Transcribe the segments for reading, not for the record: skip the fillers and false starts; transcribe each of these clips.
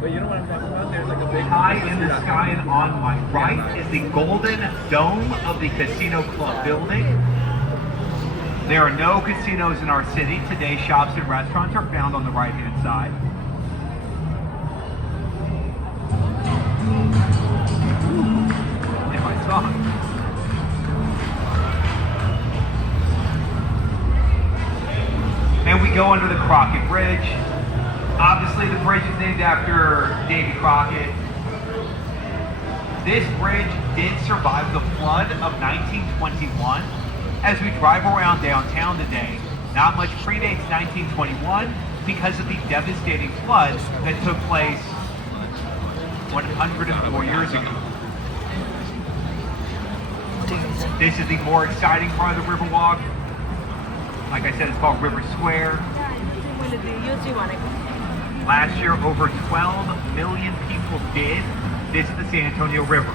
But you know what I'm talking about? There's like a big High in the sky and on my right is the golden dome of the Casino Club building. There are no casinos in our city. Today, shops and restaurants are found on the right-hand side. In my song. And we go under the Crockett Bridge. Obviously, the bridge is named after Davy Crockett. This bridge did survive the flood of 1921. As we drive around downtown today, not much predates 1921 because of the devastating flood that took place 104 years ago. This is the more exciting part of the Riverwalk. Like I said, it's called River Square. Last year, over 12 million people did visit the San Antonio River.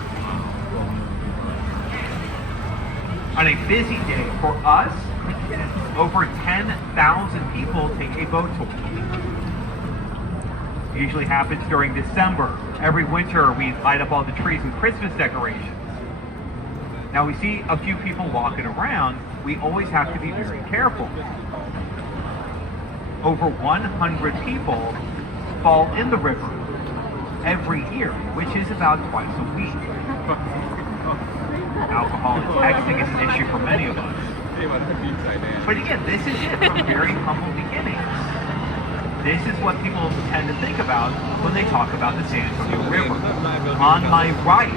On a busy day for us, over 10,000 people take a boat tour. It usually happens during December. Every winter, we light up all the trees with Christmas decorations. Now, we see a few people walking around. We always have to be very careful. Over 100 people fall in the river every year, which is about twice a week. Alcohol and texting is an issue for many of us. But again, this is it from very humble beginnings. This is what people tend to think about when they talk about the San Antonio River. On my right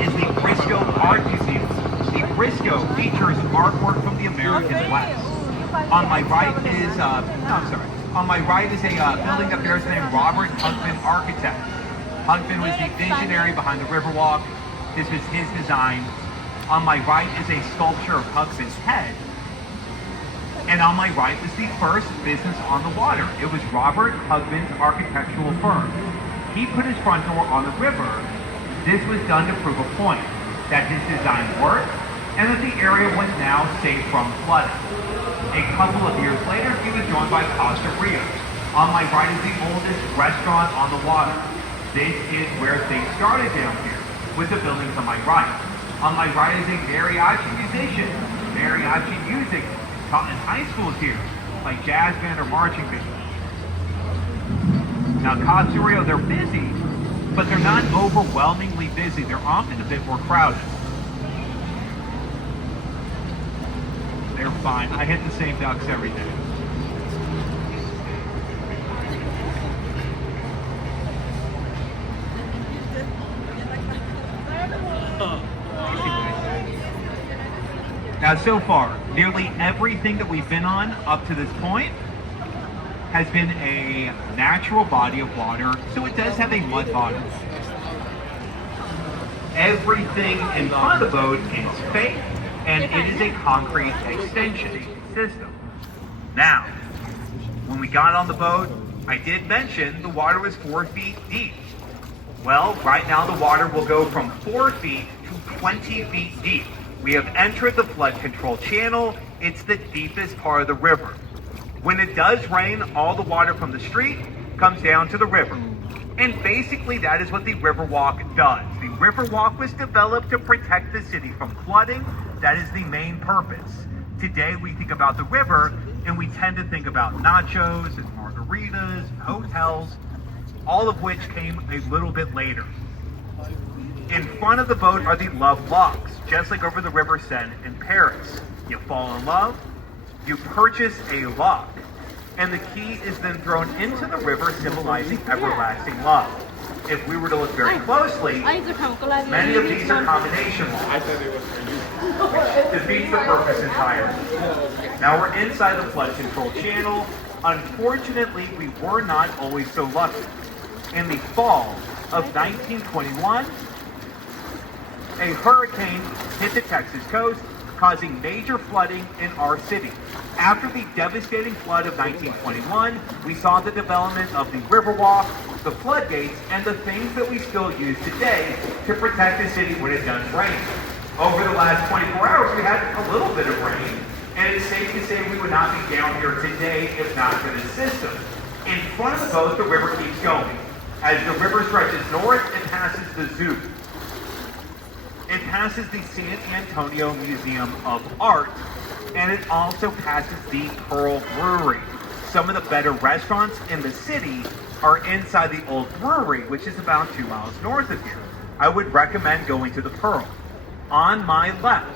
is the Briscoe Art Museum. The Briscoe features artwork from the American West. On my right is, On my right is a building that bears the name Robert Hugman Architect. Hugman was the visionary behind the Riverwalk. This was his design. On my right is a sculpture of Hugman's head. And on my right was the first business on the water. It was Robert Hugman's architectural firm. He put his front door on the river. This was done to prove a point, that his design worked, and that the area was now safe from flooding. A couple of years later, he was joined by Costa Rios. On my right is the oldest restaurant on the water. This is where things started down here, with the buildings on my right. On my right is a mariachi musician. Mariachi music taught in high schools here, like jazz band or marching band. Now, Costa Rios, they're busy, but they're not overwhelmingly busy. They're often a bit more crowded. They're fine. I hit the same ducks every day. Now, so far, nearly everything that we've been on up to this point has been a natural body of water, so it does have a mud bottom. Everything in front of the boat is fake, and it is a concrete extension system. Now, when we got on the boat, I did mention the water was 4 feet deep. Well, right now the water will go from 4 feet to 20 feet deep. We have entered the flood control channel. It's the deepest part of the river. When it does rain, all the water from the street comes down to the river. And basically that is what the Riverwalk does. The Riverwalk was developed to protect the city from flooding. That is the main purpose. Today we think about the river and we tend to think about nachos and margaritas and hotels, all of which came a little bit later. In front of the boat are the love locks, just like over the River Seine in Paris. You fall in love, you purchase a lock, and the key is then thrown into the river, symbolizing everlasting love. If we were to look very closely, many of these are combination locks, which defeats the purpose entirely. Now we're inside the flood control channel. Unfortunately, we were not always so lucky. In the fall of 1921, a hurricane hit the Texas coast, causing major flooding in our city. After the devastating flood of 1921, we saw the development of the Riverwalk, the floodgates, and the things that we still use today to protect the city when it does rain. Over the last 24 hours, we had a little bit of rain, and and it's safe to say we would not be down here today if not for this system. In front of the boat, the river keeps going. As the river stretches north, it passes the zoo. It passes the San Antonio Museum of Art, and it also passes the Pearl Brewery. Some of the better restaurants in the city are inside the old brewery, which is about 2 miles north of here. I would recommend going to the Pearl. On my left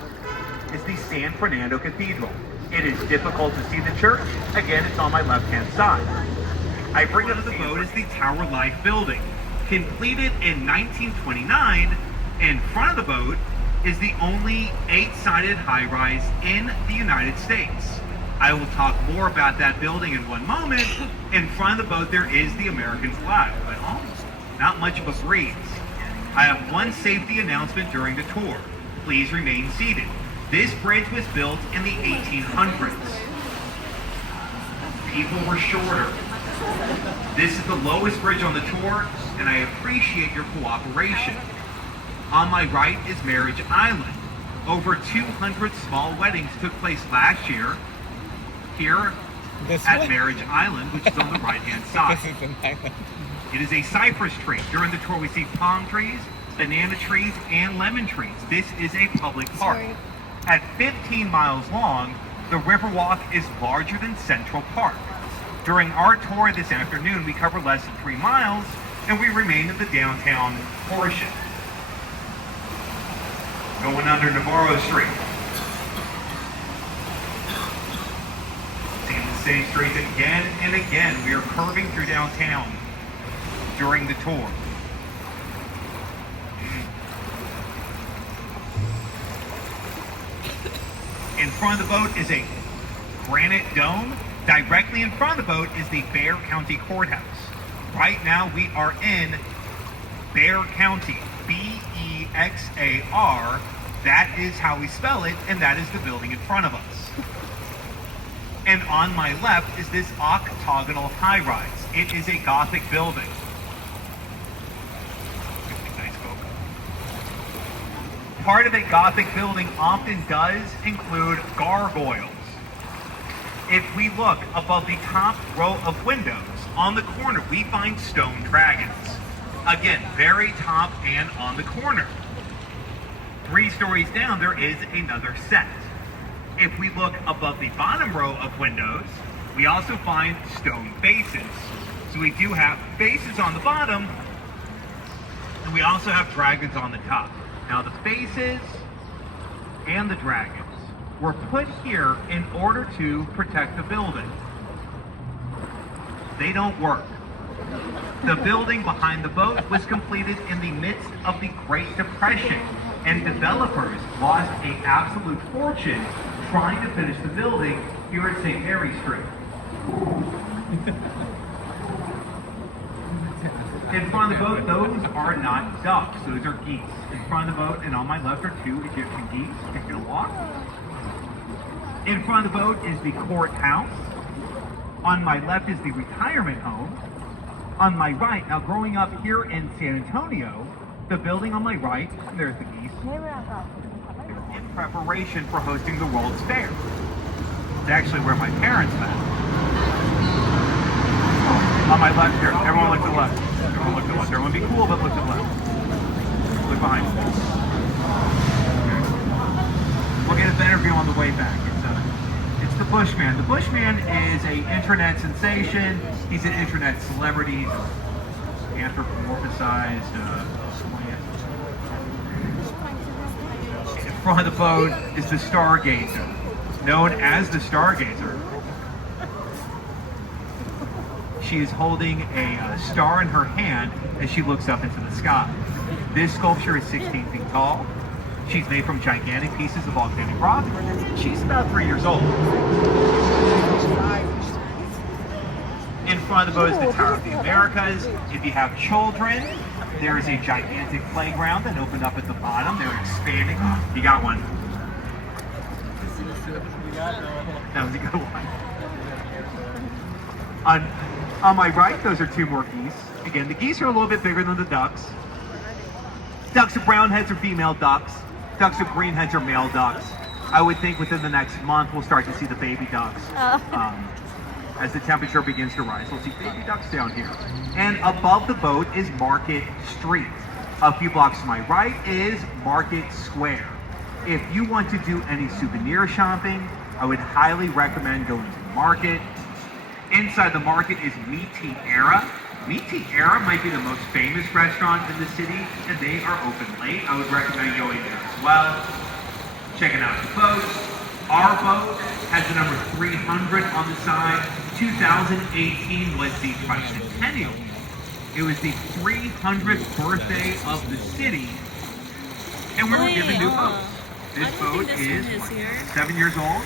is the San Fernando Cathedral. It is difficult to see the church. Again, it's on my left-hand side. I bring up the boat is the Tower Life building. Completed in 1929, in front of the boat is the only 8-sided high-rise in the United States. I will talk more about that building in one moment. In front of the boat there is the American flag, but almost not much of a breeze. I have one safety announcement during the tour. Please remain seated. This bridge was built in the 1800s. People were shorter. This is the lowest bridge on the tour, and I appreciate your cooperation. On my right is Marriage Island. Over 200 small weddings took place last year here at Marriage Island, which is on the right-hand side. It is a cypress tree. During the tour, we see palm trees, banana trees, and lemon trees. This is a public park. At 15 miles long, the Riverwalk is larger than Central Park. During our tour this afternoon, we cover less than 3 miles, and we remain in the downtown portion. Going under Navarro Street. Seeing the same streets again and again. We are curving through downtown during the tour. In front of the boat is a granite dome. Directly in front of the boat is the Bexar County Courthouse. Right now we are in Bexar County, B-E-X-A-R. That is how we spell it, and that is the building in front of us. And on my left is this octagonal high-rise. It is a Gothic building. Nice photo. Part of a Gothic building often does include gargoyles. If we look above the top row of windows, on the corner we find stone dragons. Again, very top and on the corner. 3 stories down, there is another set. If we look above the bottom row of windows, we also find stone bases. So we do have bases on the bottom, and we also have dragons on the top. Now the bases and the dragons were put here in order to protect the building. They don't work. The building behind the boat was completed in the midst of the Great Depression, and developers lost an absolute fortune trying to finish the building here at St. Mary Street. In front of the boat, those are not ducks, those are geese. In front of the boat and on my left are 2 Egyptian geese. You're gonna walk. In front of the boat is the courthouse. On my left is the retirement home. On my right, now growing up here in San Antonio, the building on my right, there's the geese, they're in preparation for hosting the World's Fair. It's actually where my parents met. On my left here, everyone look to the left. Everyone look to the left. Everyone be cool, but look to the left. Look behind you. We'll get a better view on the way back. It's the Bushman. The Bushman is an internet sensation. He's an internet celebrity, anthropomorphized plant. In front of the boat is the Stargazer, known as the Stargazer. She is holding a star in her hand as she looks up into the sky. This sculpture is 16 feet tall. She's made from gigantic pieces of volcanic rock. She's about 3 years old. In front of the boat is the Tower of the Americas. If you have children, there is a gigantic playground that opened up at the bottom. They're expanding. You got one. That was a good one. On my right, those are 2 more geese. Again, the geese are a little bit bigger than the ducks. Ducks with brown heads are female ducks. Ducks with green heads are male ducks. I would think within the next month we'll start to see the baby ducks. As the temperature begins to rise, we'll see baby ducks down here. And above the boat is Market Street. A few blocks to my right is Market Square. If you want to do any souvenir shopping, I would highly recommend going to the market. Inside the market is Meaty Era. Meaty Era might be the most famous restaurant in the city, and they are open late. I would recommend going there as well. Checking out the boats. Our boat has the number 300 on the side. 2018 was the bicentennial. It was the 300th birthday of the city, and we were given new boats. This boat is 7 years old,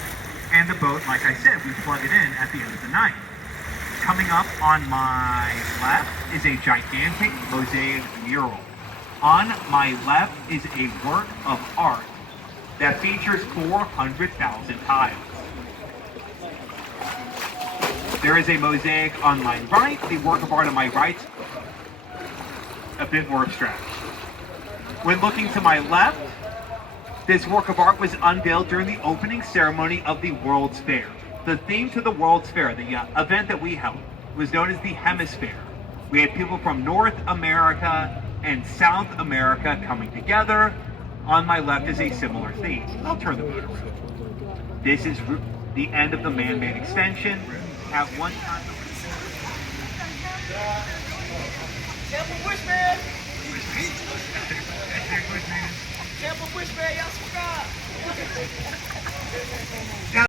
and the boat, like I said, we plug it in at the end of the night. Coming up on my left is a gigantic mosaic mural. On my left is a work of art that features 400,000 tiles. There is a mosaic on my right. The work of art on my right, a bit more abstract. When looking to my left, this work of art was unveiled during the opening ceremony of the World's Fair. The theme to the World's Fair, the event that we held, was known as the Hemisphere. We had people from North America and South America coming together. On my left is a similar theme. I'll turn the boat around. This is the end of the man-made extension. At one time, Tampa Bushman! Tampa Bushman, y'all subscribe!